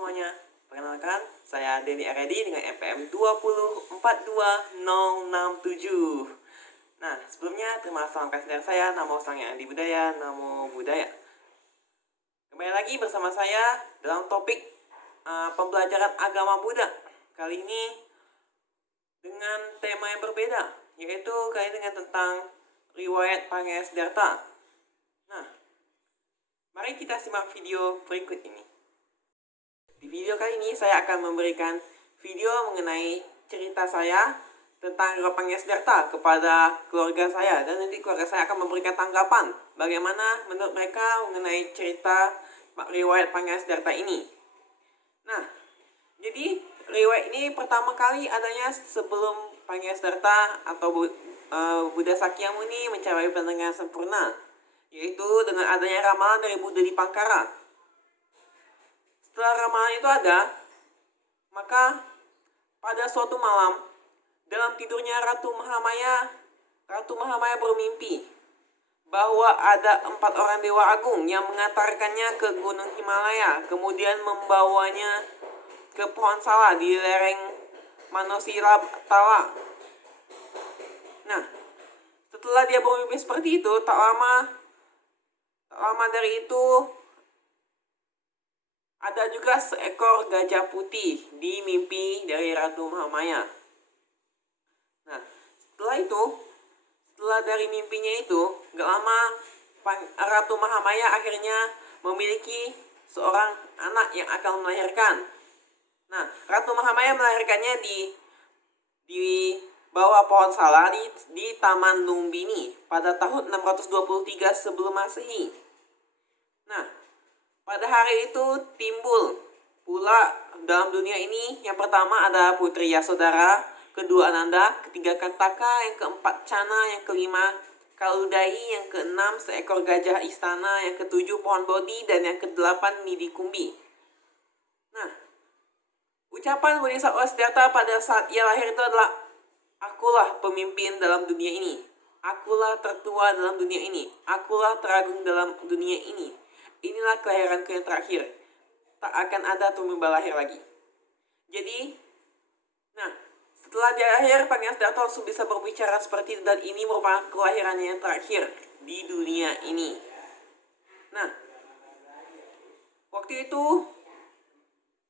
semuanya, perkenalkan saya Denny Aredi dengan NPM 2042067. Nah, sebelumnya terima kasih langkah dari saya, nama usahanya Andi Budaya, Namo Budaya. Kembali lagi bersama saya dalam topik pembelajaran agama Buddha. Kali ini dengan tema yang berbeda, yaitu kali ini dengan tentang riwayat Pangeran Siddhartha. Nah, mari kita simak video berikut ini. Di video kali ini saya akan memberikan video mengenai cerita saya tentang riwayat Pangeran Siddhartha kepada keluarga saya, dan nanti keluarga saya akan memberikan tanggapan bagaimana menurut mereka mengenai cerita riwayat Pangeran Siddhartha ini. Nah, jadi riwayat ini pertama kali adanya sebelum Pangeran Siddhartha atau Buddha Sakyamuni mencapai pendengaran sempurna, yaitu dengan adanya ramalan dari Buddha Dipangkara. Setelah ramalan itu ada, maka pada suatu malam dalam tidurnya Ratu Mahamaya bermimpi bahwa ada 4 orang dewa agung yang mengantarkannya ke gunung Himalaya, kemudian membawanya ke pohon sala di lereng Manosira Tala. Nah, setelah dia bermimpi seperti itu, tak lama dari itu ada juga seekor gajah putih di mimpi dari Ratu Mahamaya. Nah, setelah dari mimpinya itu, gak lama Ratu Mahamaya akhirnya memiliki seorang anak yang akan melahirkan. Nah, Ratu Mahamaya melahirkannya di bawah pohon sala di Taman Lumbini pada tahun 623 sebelum Masehi. Nah, pada hari itu timbul pula dalam dunia ini yang pertama ada putri Yasodhara, kedua Ananda, ketiga Kantaka, yang keempat Cana, yang kelima Kaludai, yang keenam seekor gajah istana, yang ketujuh pohon Bodhi, dan yang kedelapan Nidikumbi. Nah, ucapan Bodhisattva Siddhartha pada saat ia lahir itu adalah, akulah pemimpin dalam dunia ini, akulah tertua dalam dunia ini, akulah teragung dalam dunia ini. Inilah kelahiranku yang terakhir. Tak akan ada tumbuh lahir lagi. Jadi, nah, setelah dia lahir, Pangeran Siddhartha langsung bisa berbicara seperti itu, dan ini merupakan kelahirannya yang terakhir di dunia ini. Nah, waktu itu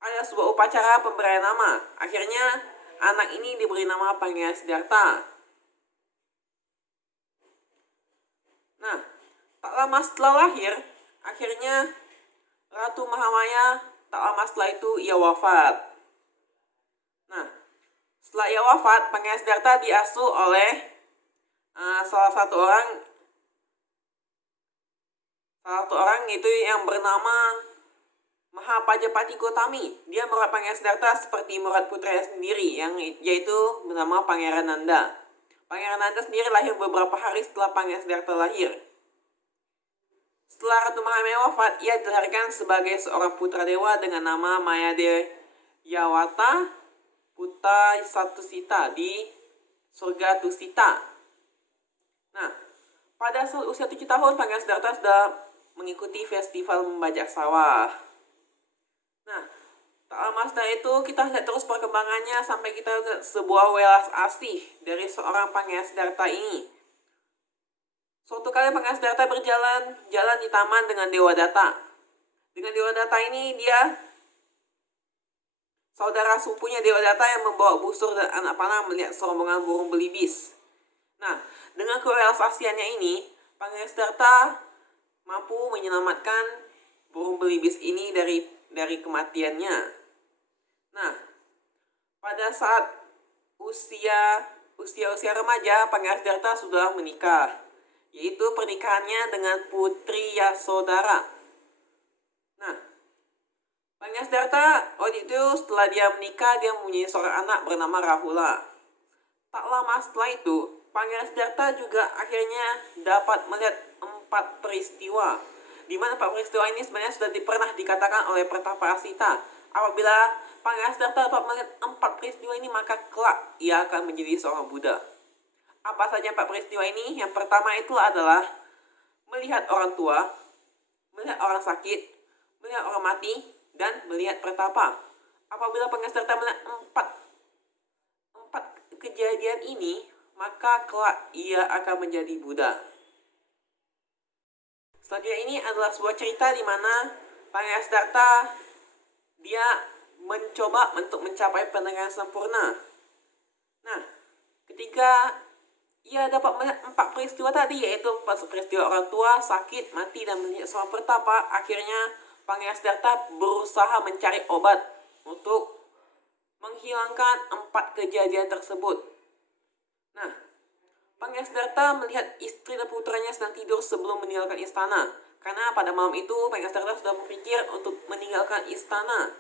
ada sebuah upacara pemberian nama. Akhirnya anak ini diberi nama Pangeran Siddhartha. Nah, tak lama setelah lahir, akhirnya Ratu Mahamaya tak lama setelah itu ia wafat. Nah, setelah ia wafat, Pangeran Siddhartha diasuh oleh salah satu orang itu yang bernama Mahapajapati Gotami. Dia merawat Pangeran Siddhartha seperti merawat putranya sendiri, yaitu bernama Pangeran Nanda. Pangeran Nanda sendiri lahir beberapa hari setelah Pangeran Siddhartha lahir. Setelah Ratu Mahamaya wafat, ia dilahirkan sebagai seorang putra dewa dengan nama Mayadeyawata Putra Satusita di surga Tusita. Nah, pada usia 7 tahun, Pangeran Siddhartha sudah mengikuti festival membajak sawah. Nah, tak lama setelah itu kita lihat terus perkembangannya sampai kita ke sebuah welas asih dari seorang Pangeran Siddhartha ini. Suatu kali Pangeran Siddhartha berjalan di taman dengan Dewa Datta. Dengan Dewa Datta ini dia saudara sepupunya Dewa Datta yang membawa busur dan anak panah melihat serombongan burung belibis. Nah, dengan kewelasasiannya ini, Pangeran Siddhartha mampu menyelamatkan burung belibis ini dari kematiannya. Nah, pada saat usia remaja, Pangeran Siddhartha sudah menikah, yaitu pernikahannya dengan Putri Yasodhara. Nah, Pangeran Siddhartha waktu itu setelah dia menikah, dia mempunyai seorang anak bernama Rahula. Tak lama setelah itu, Pangeran Siddhartha juga akhirnya dapat melihat 4 peristiwa, di mana 4 peristiwa ini sebenarnya sudah pernah dikatakan oleh Pertapasita. Apabila Pangeran Siddhartha dapat melihat 4 peristiwa ini, maka kelak ia akan menjadi seorang Buddha. Apa saja 4 peristiwa ini? Yang pertama itu adalah melihat orang tua, melihat orang sakit, melihat orang mati, dan melihat pertapa. Apabila Pangasdarta melihat empat kejadian ini, maka kelak ia akan menjadi Buddha. Selanjutnya ini adalah sebuah cerita di mana Pangasdarta dia mencoba untuk mencapai pendengaran sempurna. Nah, ketika ia dapat melihat 4 peristiwa tadi, yaitu 4 peristiwa orang tua, sakit, mati, dan melihat seorang pertapa, akhirnya Pangasdarta berusaha mencari obat untuk menghilangkan 4 kejadian tersebut. Nah, Pangasdarta melihat istri dan putranya sedang tidur sebelum meninggalkan istana. Karena pada malam itu Pangasdarta sudah berpikir untuk meninggalkan istana.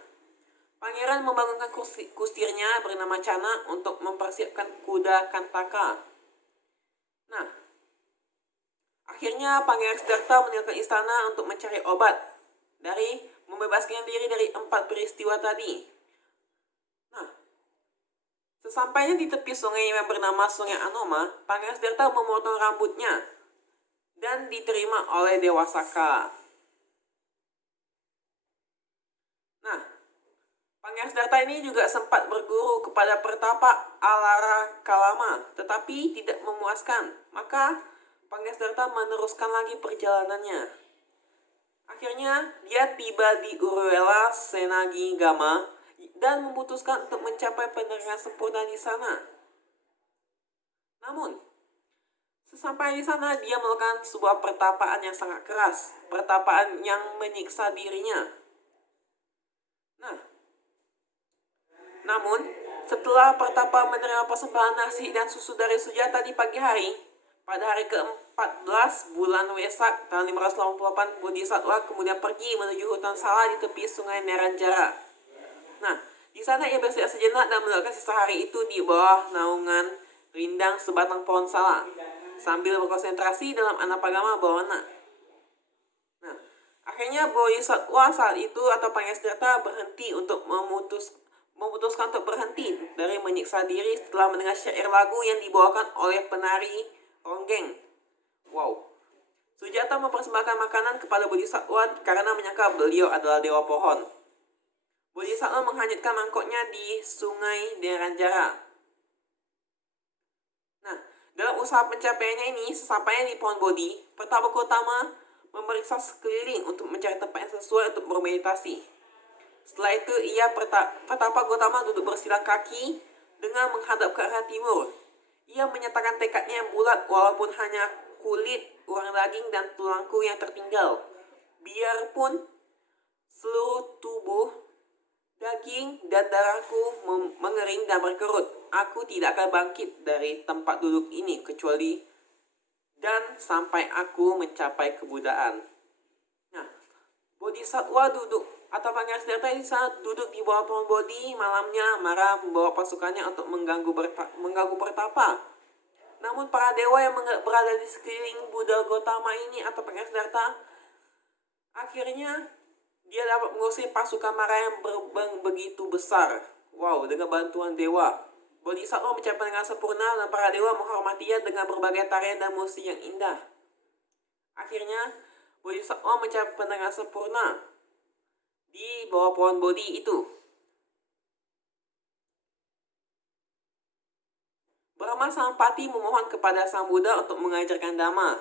Pangeran membangunkan kusirnya bernama Cana untuk mempersiapkan kuda Kantaka. Nah, akhirnya Pangasdarta meninggalkan istana untuk mencari obat dari membebaskan diri dari 4 peristiwa tadi. Nah, sesampainya di tepi sungai yang bernama Sungai Anoma, Pangasdarta memotong rambutnya dan diterima oleh Dewa Saka. Nah, Pangasdarta ini juga sempat berguru kepada pertapa Alara Kalama, tetapi tidak memuaskan. Maka Pangasdarta meneruskan lagi perjalanannya. Akhirnya dia tiba di Uruvela Senagigama dan memutuskan untuk mencapai pendengaran sempurna di sana. Namun, sesampai di sana dia melakukan sebuah pertapaan yang sangat keras, pertapaan yang menyiksa dirinya. Namun, setelah pertapa menerima persembahan nasi dan susu dari Sujata di pagi hari, pada hari ke-14 bulan Wesak tahun 588, Bodhisattva kemudian pergi menuju hutan Sala di tepi sungai Neranjara. Nah, di sana ia beristirahat sejenak dan melakukan sisa hari itu di bawah naungan rindang sebatang pohon Sala, sambil berkonsentrasi dalam Anapagama Bhavana. Nah, akhirnya Bodhisattva saat itu atau Pangasdarta berhenti untuk memutuskan untuk berhenti dari menyiksa diri setelah mendengar syair lagu yang dibawakan oleh penari ronggeng. Wow. Sujata mempersembahkan makanan kepada Bodhisattva karena menyangka beliau adalah dewa pohon. Bodhisattva menghanyutkan mangkoknya di sungai Neranjara. Nah, dalam usaha pencapaiannya ini, sesampainya di pohon Bodhi, Pertapa Gautama memeriksa sekeliling untuk mencari tempat yang sesuai untuk bermeditasi. Setelah itu, Pertapa Gautama duduk bersilang kaki dengan menghadap ke arah timur. Ia menyatakan tekadnya yang bulat walaupun hanya kulit, urat daging, dan tulangku yang tertinggal. Biarpun seluruh tubuh, daging, dan darahku mengering dan berkerut, aku tidak akan bangkit dari tempat duduk ini kecuali dan sampai aku mencapai kebudaan. Nah, Bodhisattva duduk atau Pangasdarta di sana duduk di bawah pohon Bodhi. Malamnya Mara membawa pasukannya untuk mengganggu pertapa. Namun para dewa yang berada di sekeliling Buddha Gautama ini atau Pangasdarta, akhirnya dia dapat mengusir pasukan Mara yang begitu besar. Wow, dengan bantuan dewa, Bodhisattva mencapai dengan sempurna dan para dewa menghormatinya dengan berbagai tarian dan musik yang indah. Akhirnya Bodhisattva mencapai pendengaran sempurna di bawah pohon Bodhi itu. Brahma Sampati memohon kepada Sang Buddha untuk mengajarkan Dhamma.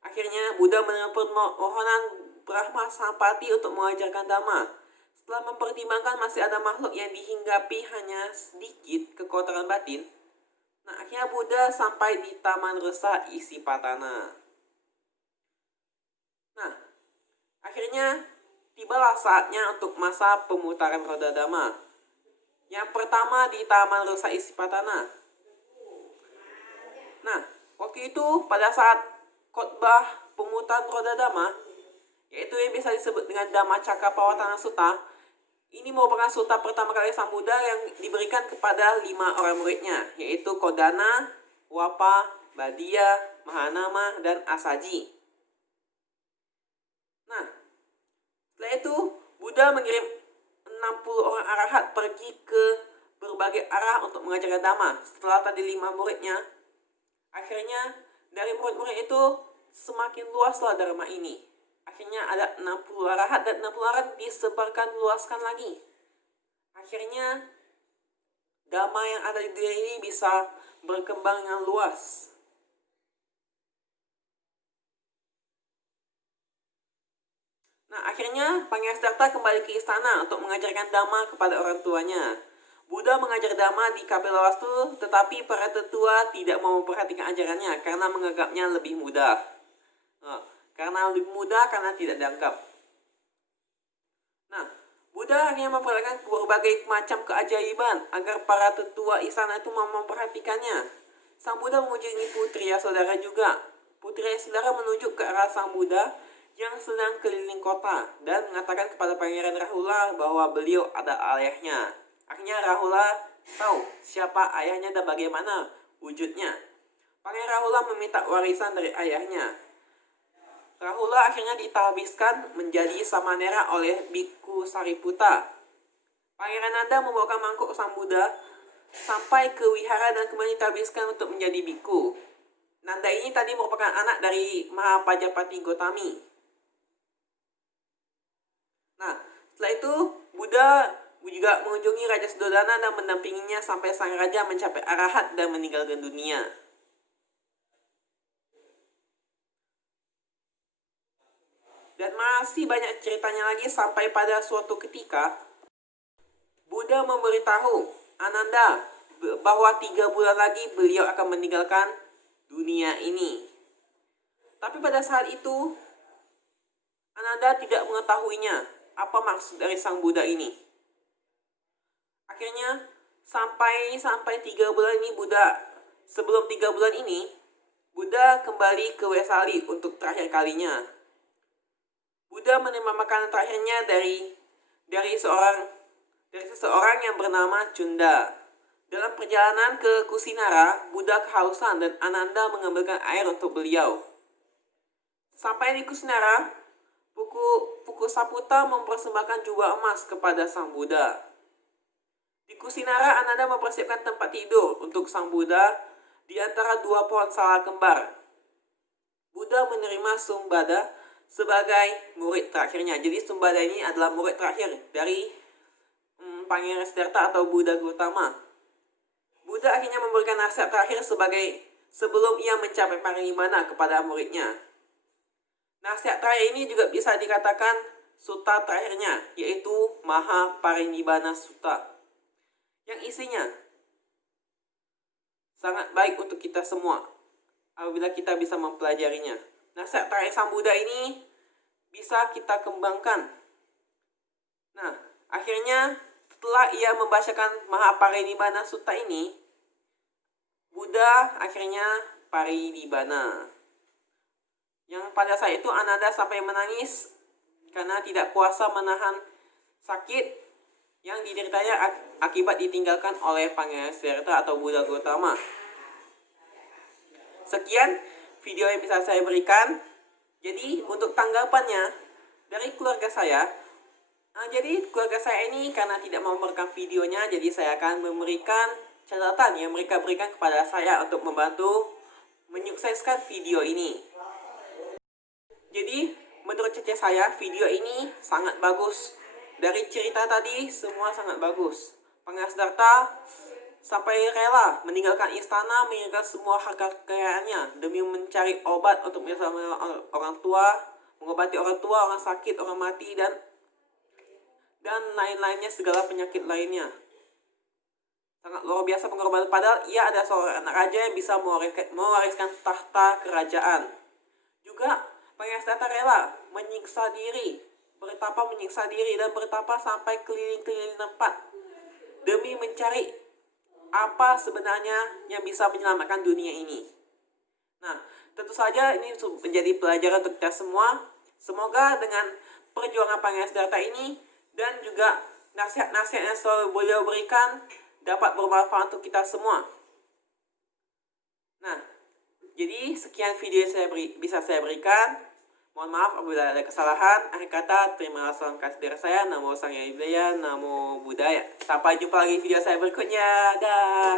Akhirnya Buddha menerima permohonan Brahma Sampati untuk mengajarkan Dhamma. Setelah mempertimbangkan masih ada makhluk yang dihinggapi hanya sedikit kekotoran batin, nah akhirnya Buddha sampai di Taman Resa Isipatana. Nah, akhirnya tibalah saatnya untuk masa pemutaran roda Dhamma. Yang pertama di Taman Resa Isipatana. Nah, waktu itu pada saat khotbah pemutaran roda Dhamma, yaitu yang bisa disebut dengan Dhamma Cakkappavattana Sutta, ini merupakan sutta pertama kali Sang Buddha yang diberikan kepada 5 orang muridnya, yaitu Kodana, Wapa, Badia, Mahanama, dan Asaji. Nah, setelah itu Buddha mengirim 60 orang arahat pergi ke berbagai arah untuk mengajarkan Dhamma. Setelah tadi 5 muridnya, akhirnya dari murid-murid itu semakin luaslah Dharma ini. Akhirnya ada 60 arahat dan 60 arahat disebarkan luaskan lagi. Akhirnya dhamma yang ada di dunia ini bisa berkembang dengan luas. Nah, akhirnya Pangeran Siddhartha kembali ke istana untuk mengajarkan dhamma kepada orang tuanya. Buddha mengajar dhamma di Kapilavastu, tetapi para tetua tidak mau memperhatikan ajarannya karena menganggapnya lebih mudah. Karena lebih mudah, karena tidak dianggap. Nah, Buddha hanya memperlihatkan berbagai macam keajaiban agar para tetua istana itu mau memperhatikannya. Sang Buddha mengunjungi putri Yasodhara juga. Putri Yasodhara menunjuk ke arah Sang Buddha yang sedang keliling kota dan mengatakan kepada Pangeran Rahula bahwa beliau ada ayahnya. Akhirnya Rahula tahu siapa ayahnya dan bagaimana wujudnya. Pangeran Rahula meminta warisan dari ayahnya. Rahula akhirnya ditahbiskan menjadi samanera oleh Biku Sariputta. Pangeran Nanda membawakan mangkuk Sang Buddha sampai ke wihara dan kembali ditahbiskan untuk menjadi biku. Nanda ini tadi merupakan anak dari Mahapajapati Gotami. Nah, setelah itu Buddha juga mengunjungi Raja Suddhodana dan mendampinginya sampai sang raja mencapai arahat dan meninggalkan dunia. Dan masih banyak ceritanya lagi sampai pada suatu ketika Buddha memberitahu Ananda bahwa 3 bulan lagi beliau akan meninggalkan dunia ini. Tapi pada saat itu Ananda tidak mengetahuinya apa maksud dari Sang Buddha ini. Akhirnya sampai 3 bulan ini sebelum 3 bulan ini Buddha kembali ke Wesali untuk terakhir kalinya. Buddha menerima makanan terakhirnya dari seseorang yang bernama Cunda. Dalam perjalanan ke Kusinara, Buddha kehausan dan Ananda mengambilkan air untuk beliau. Sampai di Kusinara, Puku Saputa mempersembahkan jubah emas kepada Sang Buddha. Di Kusinara, Ananda mempersiapkan tempat tidur untuk Sang Buddha di antara 2 pohon salak kembar. Buddha menerima Sumbada sebagai murid terakhirnya. Jadi Sumbada ini adalah murid terakhir dari Pangeran Siddhartha atau Buddha Gautama. Buddha akhirnya memberikan nasihat terakhir sebelum ia mencapai parinibbana kepada muridnya. Nasihat terakhir ini juga bisa dikatakan sutta terakhirnya, yaitu Mahaparinibbana Sutta. Yang isinya sangat baik untuk kita semua apabila kita bisa mempelajarinya. Nasihat terakhir Sang Buddha ini bisa kita kembangkan. Nah, akhirnya setelah ia membacakan Mahaparinibbana Sutta ini, Buddha akhirnya parinibbana. Yang pada saat itu Ananda sampai menangis karena tidak kuasa menahan sakit yang dideritanya akibat ditinggalkan oleh Pangeran Siddhartha atau Buddha Gautama. Sekian video yang bisa saya berikan. Jadi untuk tanggapannya dari keluarga saya, jadi keluarga saya ini karena tidak mau merekam videonya, jadi saya akan memberikan catatan yang mereka berikan kepada saya untuk membantu menyukseskan video ini. Jadi menurut cece saya video ini sangat bagus. Dari cerita tadi semua sangat bagus. Pangeran Siddhartha sampai rela meninggalkan istana, meninggalkan semua harta kekayaannya demi mencari obat untuk bersama orang tua, mengobati orang tua, orang sakit, orang mati dan lain-lainnya, segala penyakit lainnya. Sangat luar biasa pengorbanan, padahal ia ada seorang anak raja yang bisa mewariskan tahta kerajaan. Juga Pangeran Siddhartha rela menyiksa diri, menyiksa diri dan bertapa sampai keliling-keliling tempat demi mencari apa sebenarnya yang bisa menyelamatkan dunia ini. Nah, tentu saja ini menjadi pelajaran untuk kita semua. Semoga dengan perjuangan Pangeran Siddhartha ini dan juga nasihat-nasihat yang selalu beliau berikan dapat bermanfaat untuk kita semua. Nah, jadi sekian video yang bisa saya berikan. Mohon maaf apabila ada kesalahan. Akhir kata, terima kasih dari saya. Namo Sang Hyang Adibudaya, Namo Buddhaya. Sampai jumpa lagi video saya berikutnya. Dah.